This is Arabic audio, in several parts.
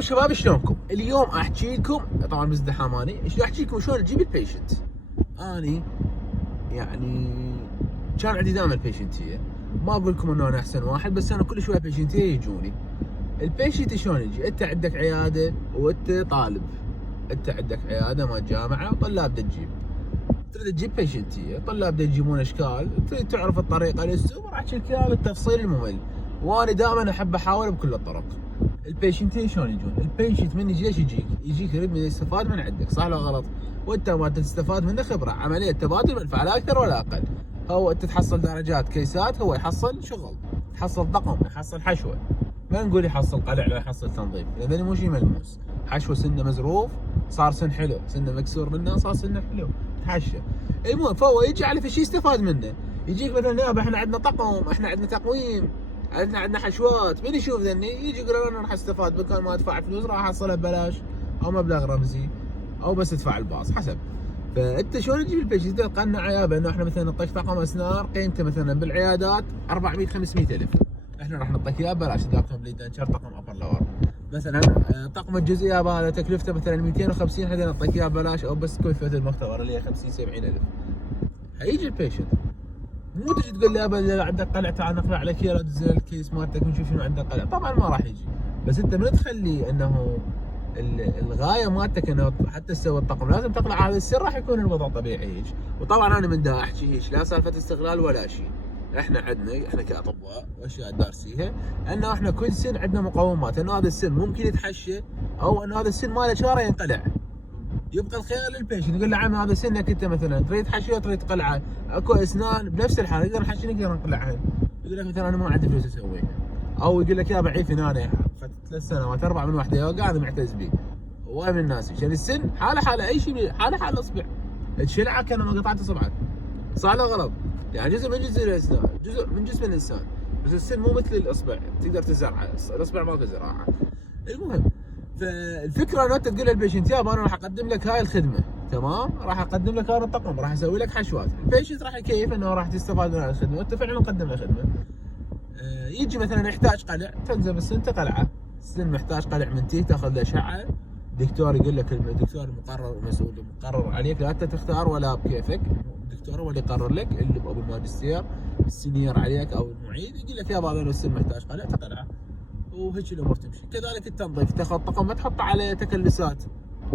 شباب شلونكم؟ اليوم احكي لكم طبعا بازدحام اني احكي لكم شلون تجيب البيشنت. اني يعني كان عندي دائما البيشنتيه، ما اقول لكم انه انا احسن واحد، بس انا كل شويه بيشنتيه يجوني. البيشنت شلون يجي؟ انت عندك عياده وانت طالب، انت عندك عياده مال جامعه وطلاب تجيب، تريد تجيب بيشنتيه، طلاب يجيبون اشكال، تريد تعرف الطريقه للسوق، راح احكي لك اياها بالتفصيل الممل، وانا دائما احب احاول بكل الطرق. البيشنتين شلون يجون؟ البيشنت من يجي ليش يجيك؟ يجيك يريد من يستفاد من عندك، صح ولا غلط؟ وانت ما تستفاد منه خبره، عمليه تبادل منفعه لا اكثر ولا اقل. هو انت تحصل درجات كيسات، هو يحصل شغل، يحصل طقم، يحصل حشوه. ما نقول يحصل قلع لا يحصل تنظيف، لان مو شيء ملموس. حشوه سنه مزروف صار سن حلو، سنه مكسور منه صار سنه حلو، تحشى. المهم فهو يجي على شيء يستفاد منه. يجيك مثلا يابا احنا عندنا طقم، احنا عندنا تقويم، عندنا حشوات، من يشوف ذني يجي يقول انا راح استفاد، بدل ما ادفع فلوس راح احصلها ببلاش او مبلغ رمزي او بس ادفع الباص حسب. فانت شلون تجيب البيشنت؟ تقنع يابا انه احنا مثلا نعطيك طقم اسنان قيمته مثلا بالعيادات 400 500 الف، احنا راح نعطيك اياه ببلاش اذا كومبليت دنشر طقم ابر لور. مثلا طقم الجزء يابا هذا تكلفته مثلا 250، احنا نعطيك اياه ببلاش او بس كلفه المختبر اللي هي 50 70 الف. هيجي البيشنت، مو تجي تقول لي يابا اذا عندك قلع تعال نقلع لك اياه، لا تنزل الكيس مالتك ونشوف شنو عندك قلع، طبعا ما راح يجي. بس انت من تخلي انه الغايه مالتك انه حتى تسوي الطقم لازم تقلع هذا السر، راح يكون الوضع طبيعي هيك. وطبعا انا من دا احكي هيك لا سالفه استغلال ولا شيء. احنا عندنا احنا كاطباء واشياء دارسيها انه احنا كل سن عندنا مقومات، انه هذا السن ممكن يتحشى او انه هذا السن ما له شاره ينقلع. يبقى الخيار للبيشنت، يقول له عم هذا سنك انت مثلا تريد تحشيه تريد تقلعه، اكو اسنان بنفس الحاله يقدر نحشي نقدر نقلعها. يقول لك مثلا انا ما عندي فلوس اسويها، او يقول لك يا بعيف انا 3 سنوات 4 من وحده يوقع هذا معتز به. هواي من الناس عشان السن حاله اي شيء، حاله اصبع تشلعه كان ما قطعت اصبعك، صح ولا غلط؟ يعني جزء من جزء الاسنان، جزء من جسم الانسان، بس السن مو مثل الاصبع تقدر تزرعه، الاصبع ماكو زراعه. المهم فالفكره انه انت تقول للبيشنت يابا انا راح اقدم لك هاي الخدمه، تمام؟ راح اقدم لك هذا الطقم، راح اسوي لك حشوات، البيشنت راح يكيف انه راح تستفاد من هذه الخدمه، وانت فعلا مقدم له خدمه. يجي مثلا يحتاج قلع، تنزل بالسن قلعه، السن محتاج قلع من تيه، تاخذ له اشعه، دكتور يقول لك الدكتور المقرر المسؤول المقرر عليك، لا انت تختار ولا بكيفك، الدكتور هو اللي يقرر لك، اللي ابو الماجستير السينيور عليك او المعيد يقول لك يابا هذا السن محتاج قلع تقلعه، وهيك الامور تمشي. كذلك التنظيف، تاخذ طقم ما تحطه على تكلسات،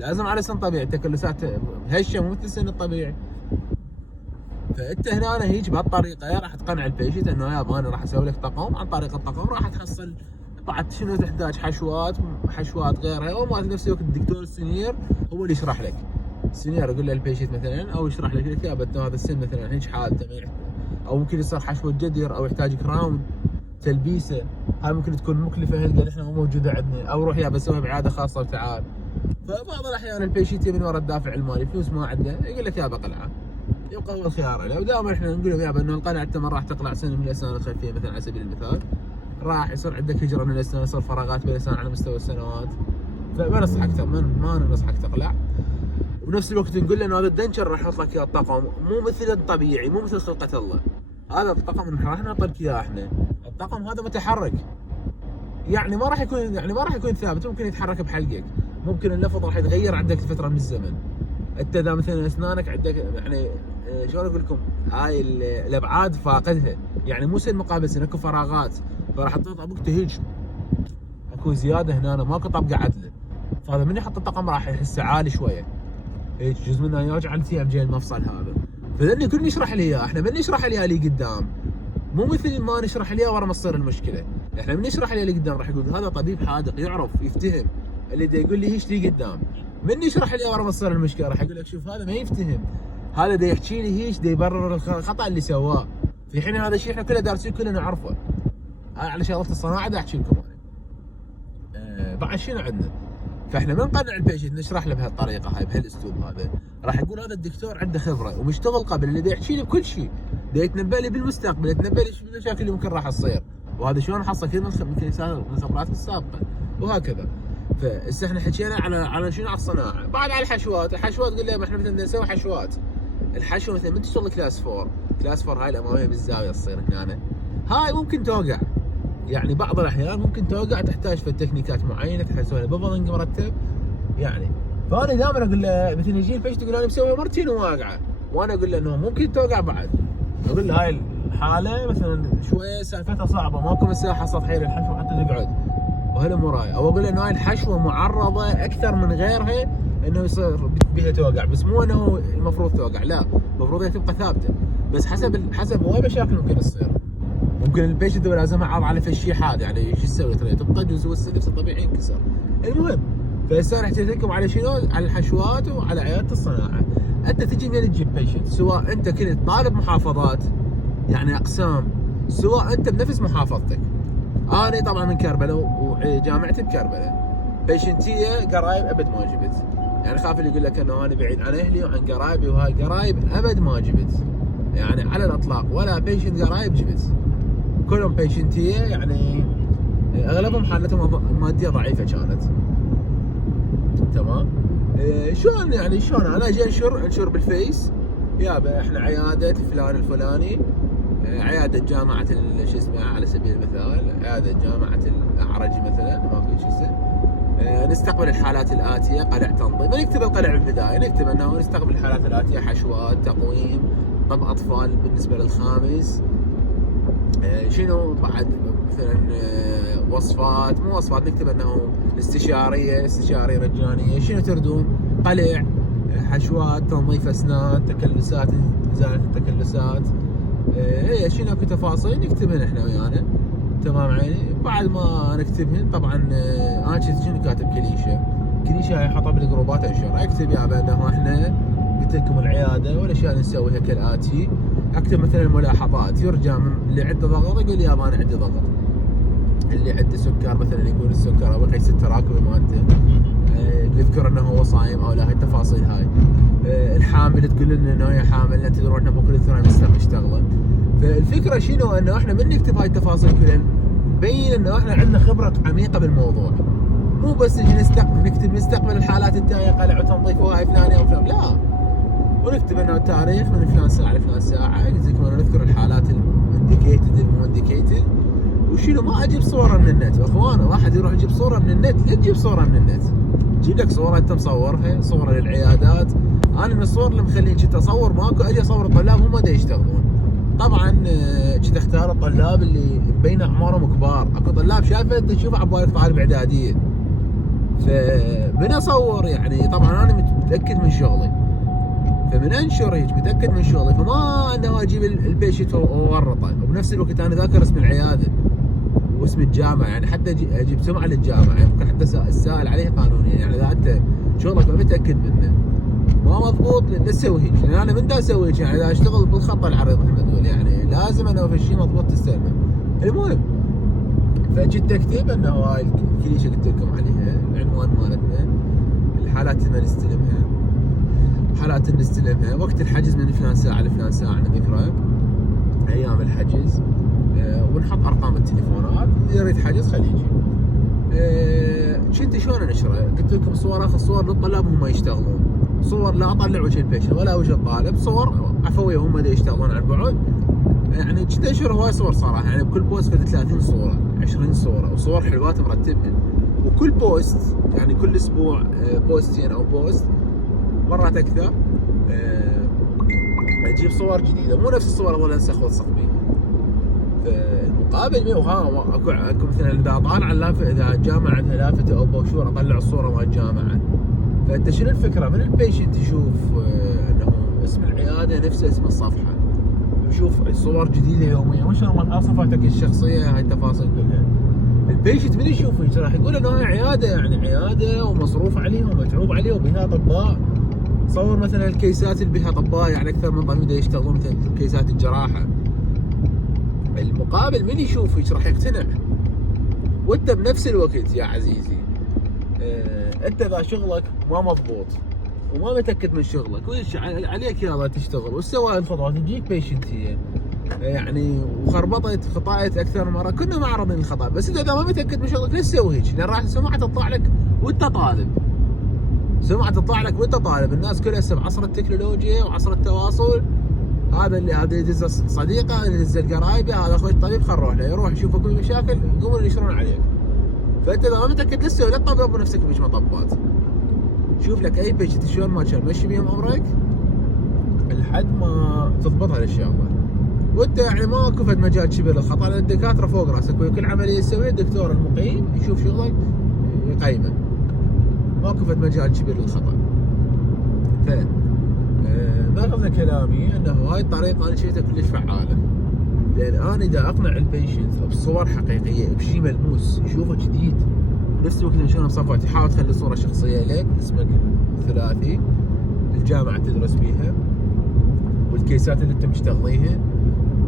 لازم على سن طبيعي، تكلسات هشه مو مثل السن الطبيعي. فانت هنا هيك بهالطريقه راح تقنع البيشنت انه يابا انا راح اسوي لك طقم، عن طريق الطقم راح تحصل بعد شنو تحتاج، حشوات غيرها، او ما نفس الوقت الدكتور السنير هو اللي يشرح لك. السنير يقول له البيشنت مثلا او يشرح لك يقول لك يابا هذا السن مثلا هيك حالته، او ممكن يصير حشوه جدر او يحتاج كراون تلبيسه، هاي ممكن تكون مكلفه هلقد احنا مو موجوده عندنا، او روح يا بسويها بعياده خاصه وتعال. فبعض الاحيان البيشنت من وراء الدافع المالي فلوس ما عنده، يقول لك يابا قلعه، يبقى هو الخيار له. ودائما احنا نقول لهم يابا انه القلعه انت ما راح تقلع سنه من الاسنان الخلفيه مثلا على سبيل المثال، راح يصير عندك هجره من الاسنان، يصير فراغات بين الاسنان على مستوى السنوات، فما ننصحك ما ننصحك تقلع. وبنفس الوقت نقول له انه هذا الدنشر راح يحط لك اياه الطقم مو مثل الطبيعي، مو مثل خلقه الله. هذا الطقم راح نعطي لك اياه احنا، الطقم هذا متحرك، يعني ما راح يكون ثابت، ممكن يتحرك بحلقك، ممكن اللفظ راح يتغير عندك فتره من الزمن. انت اذا مثلا اسنانك عندك يعني شلون اقول لكم، هاي الابعاد فاقدها، يعني مو سن مقابل سن، اكو فراغات، فراح تطلع بوقته هيك اكو زياده هنا ماكو طبقه عدله، فهذا من يحط الطقم راح يحسه عالي شويه، هيك جزء منه يوجع الثياب جاي المفصل هذا. فذني كل نشرح لي اياه، احنا من نشرح لي اللي قدام، مو مثل ما نشرح لي ورا ما تصير المشكله. احنا من نشرح لي اللي قدام راح يقول هذا طبيب حاذق يعرف يفتهم، اللي دا يقول لي هيش لي قدام. من نشرح لي ورا ما تصير المشكله راح يقول لك شوف هذا ما يفتهم، هذا دا يحكي لي هيش، دا يبرر الخطا اللي سواه، في حين هذا الشيء احنا كله دارسين كلنا نعرفه. على شغله الصناعه دا احكي لكم انا. بعد شنو عندنا؟ فاحنا من نقنع البيشنت نشرح له بهالطريقه هاي بهالاسلوب هذا، راح يقول هذا الدكتور عنده خبره ومشتغل قبل، اللي دا يحكي لي بكل شيء، دا يتنبأ لي بالمستقبل، يتنبأ لي شو المشاكل اللي ممكن راح تصير، وهذا شلون حصل كثير من الخبرات السابقه وهكذا. فهسه احنا حكينا على شنو، على الصناعه. بعد على الحشوات تقول لي احنا مثلا نسوي حشوات، الحشوه مثلا من تشتغل كلاس 4 هاي الاماميه بالزاويه تصير هنا، هاي ممكن توقع، يعني بعض الاحيان ممكن توقع تحتاج في تكنيكات معينه، تحتاج تسوي بابلنج مرتب يعني. فانا دائما اقول له مثلا يجي البيشنت يقول انا مسوي مرتين وواقعه، وانا اقول له انه ممكن توقع بعد. اقول له هاي الحاله مثلا شويه سالفتها صعبه، ماكو مساحه سطحيه للحشوه حتى تقعد وهالامور هاي، او اقول له انه هاي الحشوه معرضه اكثر من غيرها انه يصير بها توقع، بس مو انه المفروض توقع، لا المفروض هي تبقى ثابته، بس حسب هواي مشاكل ممكن تصير. ممكن البيشنت لازم اعرض على فالشيحات، يعني شو تسوي؟ تبقى جزء السلفس الطبيعي ينكسر. المهم فهسه راح تحكم على شنو؟ على الحشوات وعلى عياده الصناعه. انت تجي من تجيب بيشنت، سواء انت كنت طالب محافظات يعني اقسام، سواء انت بنفس محافظتك. انا طبعا من كربلاء وجامعتي بكربلاء، بيشنتيه قرايب ابد ما جبت، يعني خاف اللي يقول لك انه انا بعيد عن اهلي وعن قرايبي وهاي قرايب ابد ما جبت، يعني على الاطلاق ولا بيشنت قرايب جبت، كلهم بيشنتيه يعني اغلبهم حالتهم الماديه ضعيفه كانت. تمام. شلون يعني شلون انا اجي انشر بالفيس يابا احنا عياده فلان الفلاني، عياده جامعه شو اسمها على سبيل المثال، عياده جامعه الاعرجي مثلا ما في شيء اسمه، نستقبل الحالات الاتيه قلع تنظيم، ما نكتب القلع بالبدايه، نكتب انه نستقبل الحالات الاتيه حشوات تقويم طب اطفال بالنسبه للخامس، شنو بعد مثلا وصفات مو وصفات، نكتب انه استشاريه مجانيه، شنو تردون؟ قلع، حشوات، تنظيف اسنان، تكلسات، ازاله التكلسات، هي شنو اكو تفاصيل نكتبهن احنا ويانا. تمام عيني. بعد ما نكتبهن طبعا انا شنو كاتب كليشه هاي احطها بالجروبات انشر، اكتب يابا انه احنا قلت لكم العياده والاشياء اللي نسويها كالاتي، اكتب مثلا الملاحظات، يرجع من اللي عنده ضغط يقول يابا انا عندي ضغط، اللي عنده سكر مثلا يقول السكر او يقيس التراكمي مالته، يذكر انه هو صايم او لا، هاي التفاصيل هاي. الحامل تقول لنا انه هي حامل، لا تدرون احنا مو كل الثاني نشتغله. فالفكره شنو؟ انه احنا من نكتب هاي التفاصيل كلها نبين انه احنا عندنا خبره عميقه بالموضوع، مو بس نجي نستقبل الحالات التاليه قلع وتنظيف وهاي فلان او فلان، لا، ونكتب انه التاريخ من فلان ساعه لفلان ساعه، قلت لكم نذكر الحالات الانديكيتد المو انديكيتد، وشنو ما اجيب صوره من النت. اخوانا واحد يروح يجيب صوره من النت، لا تجيب صوره من النت، جيب لك صوره انت مصورها، صوره للعيادات. انا من الصور اللي مخلين كنت اصور ماكو، اجي اصور الطلاب هم دا يشتغلون. طبعا كنت اختار الطلاب اللي مبين اعمارهم كبار، اكو طلاب شايفه انت تشوف عبالك طالب اعداديه، فمن اصور يعني طبعا انا متاكد من شغلي، فمن انشر هيك متاكد من شغلي، فما انه اجيب البيشنت واورطه، وبنفس الوقت انا ذاكر اسم العياده واسم الجامعه، يعني حتى اجيب سمعه للجامعه، يعني ممكن حتى السائل عليه قانونيا، يعني اذا انت شغلك ما متاكد منه ما مضبوط لا تسوي هيك، لان انا من دا اسوي هيك، يعني اذا اشتغل بالخط العريض مثل ما تقول، يعني لازم انا في شيء مضبوط تستلمه. المهم فجيت اكتب انه هاي الكليشه قلت لكم عليها، العنوان مالتنا، الحالات اللي نستلمها، وقت الحجز من فلان ساعه لفلان ساعه نذكره، ايام الحجز، ونحط ارقام التليفونات، اللي يريد حجز خليه يجي. كنت شلون انشره؟ قلت لكم صور، اخذ صور للطلاب وهم يشتغلون، صور لا اطلع وجه البيشنت ولا وجه الطالب، صور عفويه هم دا يشتغلون عن بعد، يعني كنت انشر هواي صور صراحه، يعني بكل بوست في 30 صوره 20 صوره، وصور حلوات مرتبه، وكل بوست يعني كل اسبوع بوستين او بوست مرات اكثر، اجيب صور جديده مو نفس الصور اللي انسخ والصق بيها. فالمقابل اكو مثلا اذا طالع اللافه، اذا الجامعه عندها لافته او بوشور اطلع الصوره مال الجامعه. فانت شنو الفكره؟ من البيشنت يشوف انه اسم العياده نفس اسم الصفحه، يشوف صور جديده يوميا، وش صفاتك الشخصيه، هاي التفاصيل كلها. البيشنت من يشوف هيك راح يقول انه هاي عياده، يعني عياده ومصروف عليها ومتعوب عليها وبها اطباء. صور مثلا الكيسات اللي بها اطباء، يعني اكثر من طبيب يشتغلون مثل كيسات الجراحه. المقابل من يشوف هيك راح يقتنع. وانت بنفس الوقت يا عزيزي انت اذا شغلك ما مضبوط وما متاكد من شغلك، وش عليك يلا تشتغل وتسوي الخطوات، تجيك بيشنت هي يعني وخربطت خطأت اكثر من مره، كنا معرضين للخطا، بس اذا ما متاكد من شغلك ليش تسوي هيك؟ لان راح سمعه تطلع لك وانت طالب، الناس كلها هسه بعصر التكنولوجيا وعصر التواصل، هذا يدز صديقه، هذا يدز قرايبه، هذا اخوي الطبيب خل نروح له، يروح يشوف اكو مشاكل يقومون ينشرون عليك. فانت اذا ما متاكد لسه لا تطبق بنفسك بيش مطبات. شوف لك اي بيشنت شلون ما كان مشي بيهم امرك لحد ما تضبط هالشغله. وانت يعني ماكو فد مجال كبير للخطا، لان الدكاتره فوق راسك، وكل عمليه يسويها الدكتور المقيم يشوف شغلك يقيمه. ماكو فد مجال كبير للخطا. ف مغزى كلامي انه هاي الطريقه انا شايفها كلش فعاله، لان انا اذا اقنع البيشنت بصور حقيقيه بشيء ملموس يشوفه جديد، بنفس الوقت شلون بصفات تحاول تخلي صوره شخصيه لك، اسمك ثلاثي، الجامعه تدرس بيها، والكيسات اللي انت مشتغليها.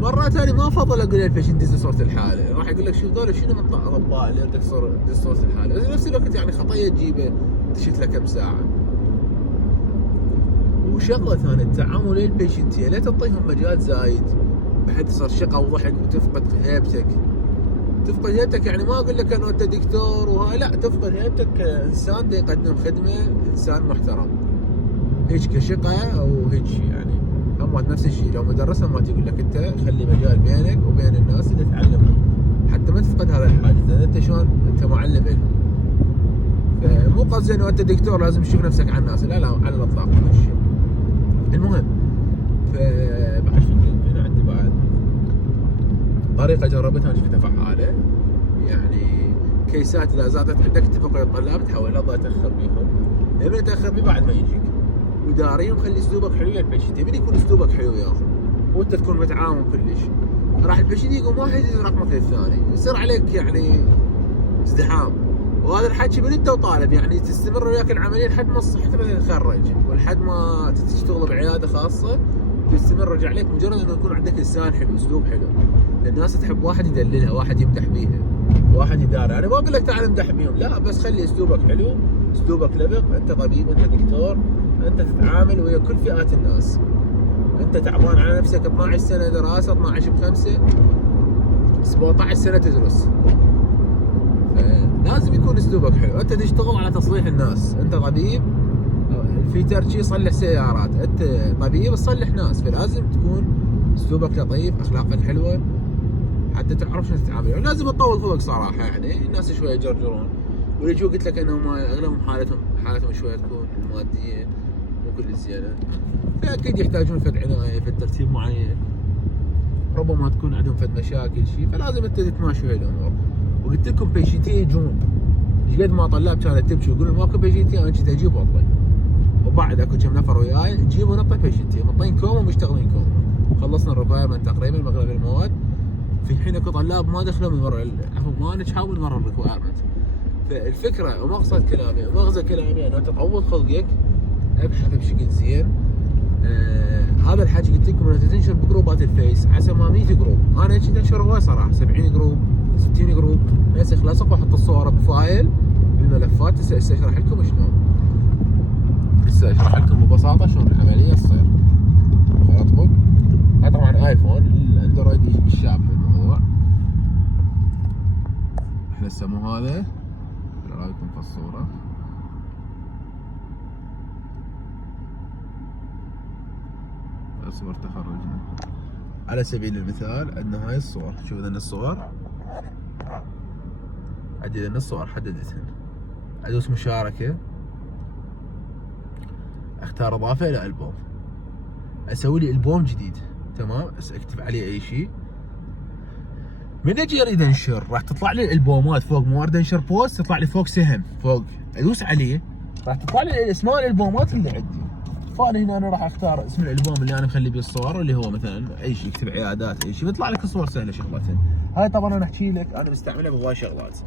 مرات انا ما افضل اقول للبيشنت دز صوره الحاله، راح يقول لك شوف ذول شنو من اطباء اللي بدك دز صوره الحاله، بس بنفس الوقت يعني خطيه تجيبه تشت له كم ساعه. وشغله ثانيه التعامل ويا البيشنت، لا تعطيهم مجال زايد بحيث يصير شقه وضحك وتفقد هيبتك. تفقد هيبتك يعني ما اقول لك انه انت دكتور وهاي، لا، تفقد هيبتك كانسان دا يقدم خدمه، انسان محترم هيك كشقه او هيك يعني. هم نفس الشيء لو مدرس ما تقول لك انت خلي مجال بينك وبين الناس اللي تعلمهم حتى ما تفقد هذا الحاجز، لان انت شلون انت معلم لهم. فمو قصدي انه انت دكتور لازم تشوف نفسك على الناس، لا على الاطلاق ما الشيء. المهم فبعد شو هنا عندي بعد طريقه جربتها شفتها فعاله، يعني كيسات اذا زادت عندك اتفق ويا الطلاب تحاول لا تاخر بيهم، لما تاخر بيه بعد ما يجيك وداري وخلي اسلوبك حلو يا البيشنت. يبي يكون اسلوبك حلو ياخذ وانت تكون متعاون كلش، راح البيشنت يقوم واحد يدز رقمك للثاني، يصير عليك يعني ازدحام. وهذا الحكي من انت وطالب، يعني تستمر وياك العمليه لحد ما حتى مثلا تتخرج ولحد ما تشتغل بعياده خاصه تستمر رجع عليك، مجرد انه يكون عندك لسان حلو، اسلوب حلو. الناس تحب واحد يدللها، واحد يمدح بيها، واحد يداري. انا ما اقول لك تعال امدح بيهم، لا، بس خلي اسلوبك حلو، اسلوبك لبق. انت طبيب، انت دكتور، انت تتعامل ويا كل فئات الناس. انت تعبان على نفسك 12 سنه دراسه، 12 ب5 17 سنه تدرس، لازم يكون اسلوبك حلو. انت تشتغل على تصليح الناس، انت طبيب في ترشي صلح سيارات، انت طبيب تصلح ناس، فلازم تكون اسلوبك لطيف، اخلاقك حلوه حتى تعرف شلون تتعامل. لازم تطول خلق صراحه، يعني الناس شويه يجرجرون، واللي قلت لك انهم اغلبهم حالتهم شويه تكون الماديه مو كل زينه، فاكيد يحتاجون فد عنايه، فد ترتيب معين، ربما تكون عندهم فد مشاكل شيء، فلازم انت تتماشى ويا الامور. وقلت لكم بيشنتي يجون، ايش قد ما طلاب كانت تبكي ويقولون ماكو بيشنتي، انا كنت اجيب واطي، وبعد اكو كم نفر وياي نجيب ونطي بيشنتي، مطين كوما ومشتغلين كوما. خلصنا الريكوايرمنت تقريبا مغلب المواد، في حين اكو طلاب ما دخلوا من مره ما نجحوا من مره الريكوايرمنت. فالفكره ومقصد كلامي ومغزى كلامي انه تطول خلقك، ابحث بشكل زين. هذا الحكي قلت لكم انه تنشر بجروبات الفيس، على 100 جروب. انا كنت انشر هواي صراحه، 70 جروب 60 جروب، بس اخلصك واحط الصور بفايل بالملفات. هسه اشرح لكم شلون، هسه اشرح لكم ببساطه شلون العمليه تصير. خلاص هذا طبعا ايفون، الاندرويد يشابه الموضوع. احنا هسه مو هذا، ايش رايكم في الصوره؟ صور تخرجنا على سبيل المثال. عندنا هاي الصور، شوف ذن الصور، عندي ذن الصور حددتهن، ادوس مشاركه، اختار اضافه الى البوم، اسوي لي البوم جديد، تمام، اكتب عليه اي شيء. من اجي اريد انشر راح تطلع لي الالبومات فوق، مو اريد انشر بوست تطلع لي فوق سهم فوق، ادوس عليه راح تطلع لي اسماء الالبومات اللي عندي. فانا هنا انا راح اختار اسم الالبوم اللي انا مخلي بيه الصور، اللي هو مثلا اي شيء، اكتب عيادات اي شيء، بيطلع لك الصور سهله شغلتين. هاي طبعا انا احكي لك انا مستعملها بهواي شغلات،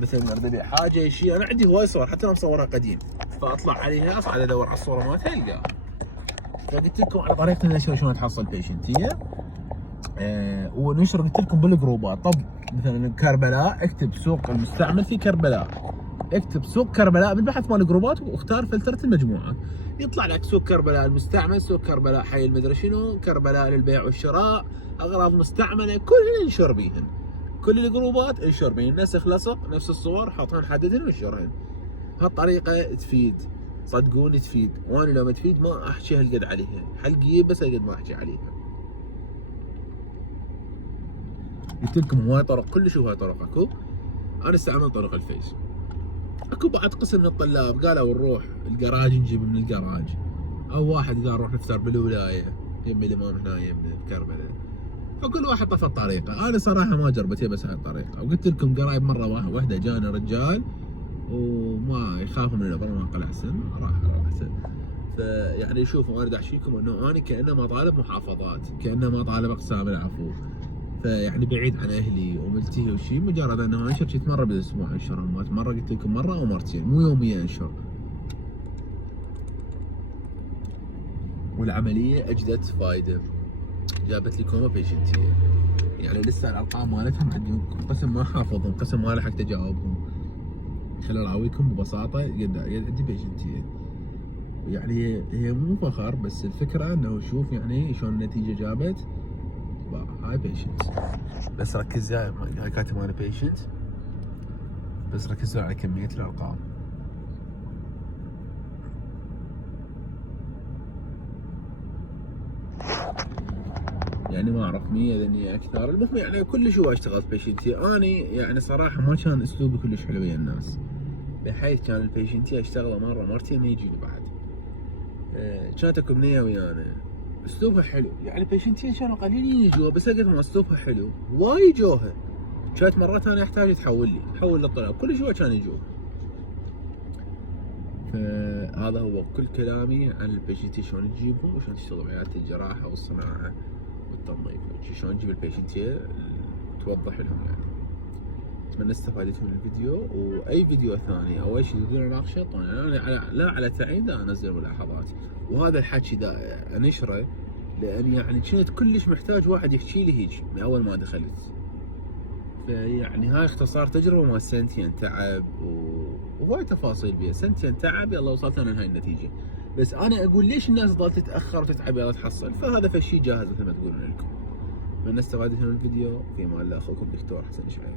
مثلا اريد ابيع حاجه اي شيء، انا عندي هواي صور حتى انا مصورها قديم، فاطلع عليها اصعد ادور على الصوره مالتها القاها. فقلت لكم على طريقه النشر شلون تحصل بيشنتيه. ونشر قلت لكم بالجروبات. طب مثلا كربلاء، اكتب سوق المستعمل في كربلاء، اكتب سوق كربلاء بالبحث مال الجروبات واختار فلتره المجموعه، يطلع لك سوق كربلاء المستعمل، سوق كربلاء حي المدري شنو، كربلاء للبيع والشراء، اغراض مستعمله، كلهن انشر بيهن، كل الجروبات انشر بيهن، نسخ لصق نفس الصور حطهن حددهن وانشرهن. هالطريقه تفيد، صدقوني تفيد، وانا لو ما تفيد ما احكي هالقد عليها، حلقيه بس هالقد ما احكي عليها. قلت لكم هواي طرق، كلش هواي طرق اكو. انا استعملت طريق الفيس. اكو بعض قسم من الطلاب قالوا نروح الجراج نجيب من الجراج، او واحد قال نروح نفطر بالولايه يم الامام هنا يم كربلاء. فكل واحد طفى الطريقه. انا صراحه ما جربت بس هاي الطريقه، وقلت لكم قرايب مره واحده جانا رجال وما يخافوا من الابر، ما قلع سن، راح احسن. فيعني شوفوا انا احكيكم انه انا كانه ما طالب محافظات، كانه ما طالب اقسام العفو، فيعني بعيد عن اهلي وملتهي وشي، مجرد انه انشر شي مره بالاسبوع انشر، مره قلت لكم مره او مرتين، مو يوميا انشر. والعمليه اجدت فايده، جابت لي كوما بيشنتيه. يعني لسه الارقام مالتهم عندي قسم ما حافظهم، قسم ما لحقت اجاوبهم. خلال اراويكم ببساطه عندي بيشنتيه. يعني هي مو فخر، بس الفكره انه شوف يعني شلون النتيجه جابت. هاي بيشنت، بس ركزوا هاي كاتب مال بيشنت، بس ركزوا على كميه الارقام. يعني ما اعرف 100 ذني اكثر. المهم يعني كلش هو اشتغلت بيشنتي. اني يعني صراحه ما كان اسلوبي كلش حلو ويا الناس، بحيث كان البيشنتي اشتغله مره مرتين ما يجي لي بعد. كانت اكو بنيه ويانا اسلوبها حلو، يعني البيشنتين كانوا قليلين يجوها، بس قد ما اسلوبها حلو وايد جوها. كانت مرات انا احتاج تحول للطلاب كل شوي كان يجوها. فهذا هو كل كلامي عن البيشنتي، شلون تجيبهم وشلون تشتغل بعيادة الجراحة والصناعة والتنظيف، شلون تجيب البيشنتي توضح لهم. يعني اتمنى استفادتوا من الفيديو، واي فيديو ثاني او اي شيء تريدون اناقشه طبعا انا لا على تعيين دا انزل ملاحظات، وهذا الحكي دا انشره لان يعني كنت كلش محتاج واحد يحكي لي هيك من اول ما دخلت. فيعني هاي اختصار تجربه مال سنتين تعب وهواي تفاصيل بيها، سنتين تعب يلا وصلت انا لهاي النتيجه. بس انا اقول ليش الناس تظل تتاخر وتتعب يلا تحصل، فهذا فشي جاهز مثل ما تقولون لكم. من استفادت من الفيديو، في مال اخوكم دكتور حسن شعيب.